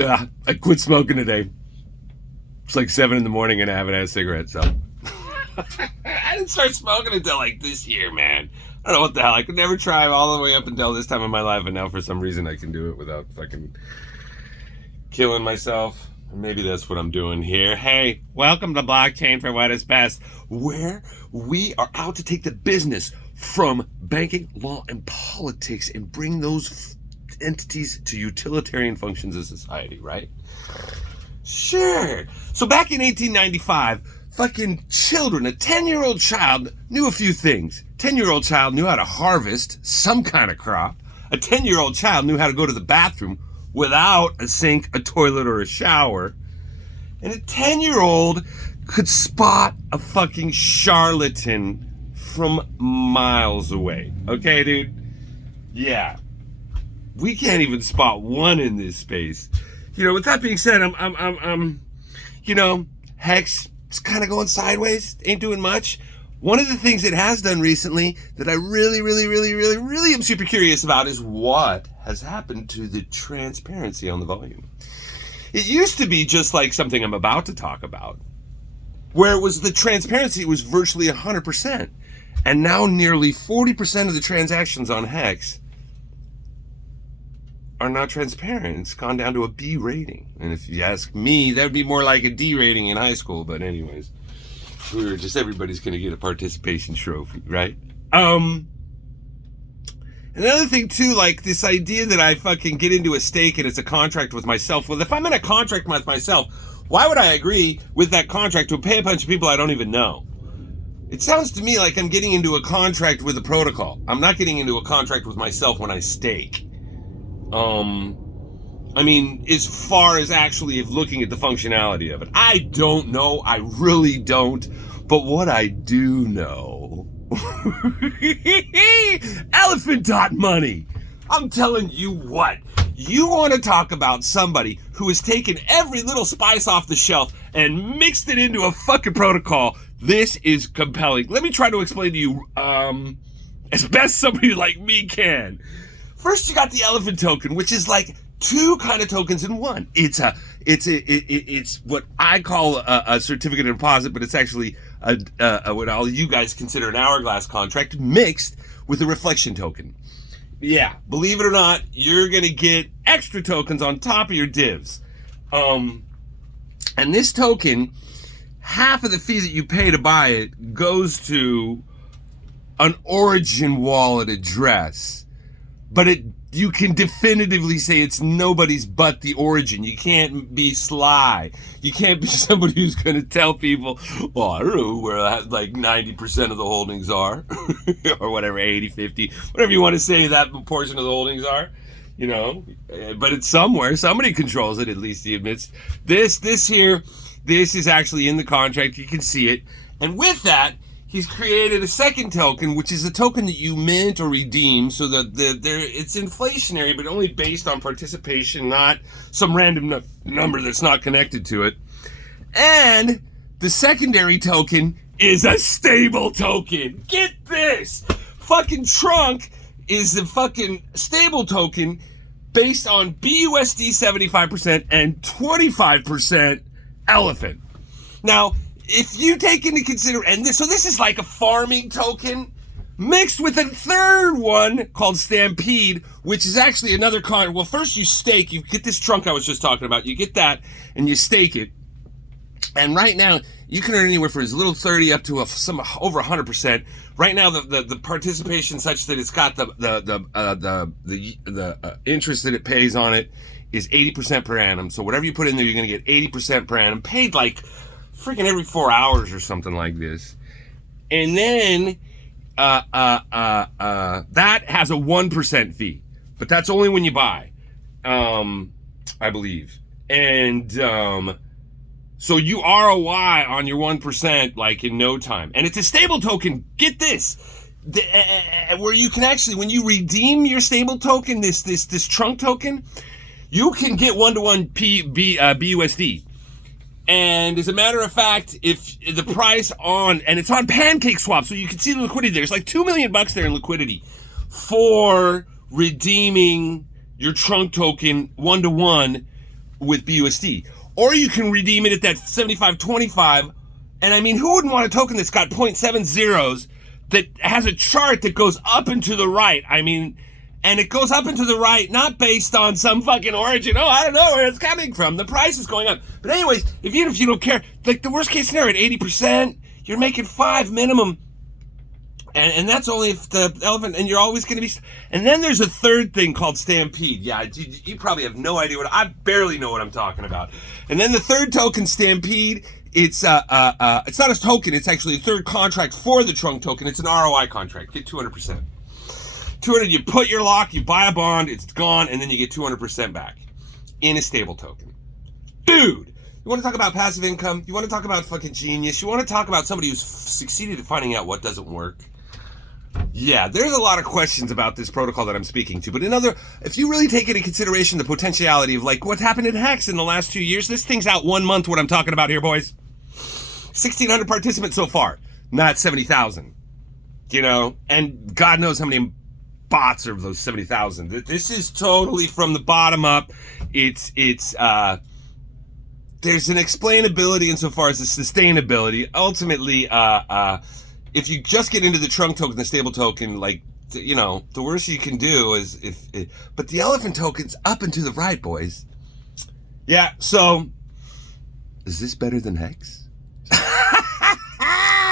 I quit smoking today. It's like 7 in the morning and I haven't had a cigarette, so. I didn't start smoking until like this year, man. I don't know what the hell. I could never try all the way up until this time in my life, and now for some reason I can do it without fucking killing myself. Maybe that's what I'm doing here. Hey, welcome to Blockchain for What is Best, where we are out to take the business from banking, law, and politics and bring those entities to utilitarian functions of society, right? Sure. So back in 1895, fucking children, a 10-year-old child knew a few things. 10-year-old child knew how to harvest some kind of crop. A 10-year-old child knew how to go to the bathroom without a sink, a toilet, or a shower. And a 10-year-old could spot a fucking charlatan from miles away. Okay, dude? Yeah. We can't even spot one in this space. You know, with that being said, HEX is kind of going sideways, ain't doing much. One of the things it has done recently that I really am super curious about is what has happened to the transparency on the volume. It used to be just like something I'm about to talk about, where it was the transparency was virtually 100%. And now nearly 40% of the transactions on HEX are not transparent. It's gone down to a B rating. And if you ask me, that would be more like a D rating in high school. But anyways, everybody's going to get a participation trophy, right? Another thing too, like this idea that I fucking get into a stake and it's a contract with myself. Well, if I'm in a contract with myself, why would I agree with that contract to pay a bunch of people I don't even know? It sounds to me like I'm getting into a contract with a protocol. I'm not getting into a contract with myself when I stake. I mean, as far as actually looking at the functionality of it, I don't know. I really don't. But what I do know, elephant.money. I'm telling you what, you want to talk about somebody who has taken every little spice off the shelf and mixed it into a fucking protocol. This is compelling. Let me try to explain to you, as best somebody like me can. First, you got the elephant token, which is like two kind of tokens in one. It's what I call a certificate of deposit, but it's actually what all you guys consider an hourglass contract mixed with a reflection token. Yeah, believe it or not, you're gonna get extra tokens on top of your divs. And this token, half of the fee that you pay to buy it goes to an origin wallet address. But you can definitively say it's nobody's but the origin. You can't be sly. You can't be somebody who's going to tell people, well, I don't know where like 90% of the holdings are, or whatever, 80, 50, whatever you want to say that portion of the holdings are, you know. But it's somewhere. Somebody controls it, at least he admits. This is actually in the contract. You can see it. And with that, he's created a second token, which is a token that you mint or redeem, so that it's inflationary, but only based on participation, not some random number that's not connected to it. And the secondary token is a stable token. Get this! Fucking Trunk is the fucking stable token based on BUSD 75% and 25% Elephant. Now, if you take into consideration, so this is like a farming token mixed with a third one called Stampede, which is actually another coin. Well, first you stake, you get this trunk I was just talking about, you get that and you stake it. And right now you can earn anywhere from as little 30 up to some over 100%. Right now the participation such that it's got the interest that it pays on it is 80% per annum. So whatever you put in there, you're going to get 80% per annum, paid like freaking every 4 hours or something like this. And then that has a 1% fee, but that's only when you buy, I believe. And so you ROI on your 1% like in no time. And it's a stable token. Get this. Where you can actually, when you redeem your stable token, this trunk token, you can get 1-to-1 BUSD. And as a matter of fact, if the price and it's on Pancake Swap, so you can see the liquidity there. It's like $2 million there in liquidity for redeeming your trunk token 1-to-1 with BUSD. Or you can redeem it at that 75.25. And I mean, who wouldn't want a token that's got 0.7 zeros that has a chart that goes up and to the right? I mean, and it goes up and to the right, not based on some fucking origin. Oh, I don't know where it's coming from. The price is going up. But anyways, even if you don't care, like the worst case scenario at 80%, you're making 5 minimum. And that's only if the elephant, and you're always going to be. And then there's a third thing called Stampede. Yeah, you probably have no idea I barely know what I'm talking about. And then the third token, Stampede, it's not a token. It's actually a third contract for the trunk token. It's an ROI contract. Get 200%. 200. You put your lock, you buy a bond, it's gone, and then you get 200% back in a stable token. Dude, you want to talk about passive income? You want to talk about fucking genius? You want to talk about somebody who's succeeded at finding out what doesn't work? Yeah, there's a lot of questions about this protocol that I'm speaking to, but if you really take into consideration the potentiality of like what's happened at HEX in the last 2 years, this thing's out 1 month. What I'm talking about here, boys, 1,600 participants so far, not 70,000. You know, and God knows how many bots are of those 70,000. This is totally from the bottom up. There's an explainability insofar as the sustainability. Ultimately, if you just get into the trunk token, the stable token, like, you know, the worst you can do is but the elephant token's up and to the right, boys. Yeah, so is this better than HEX?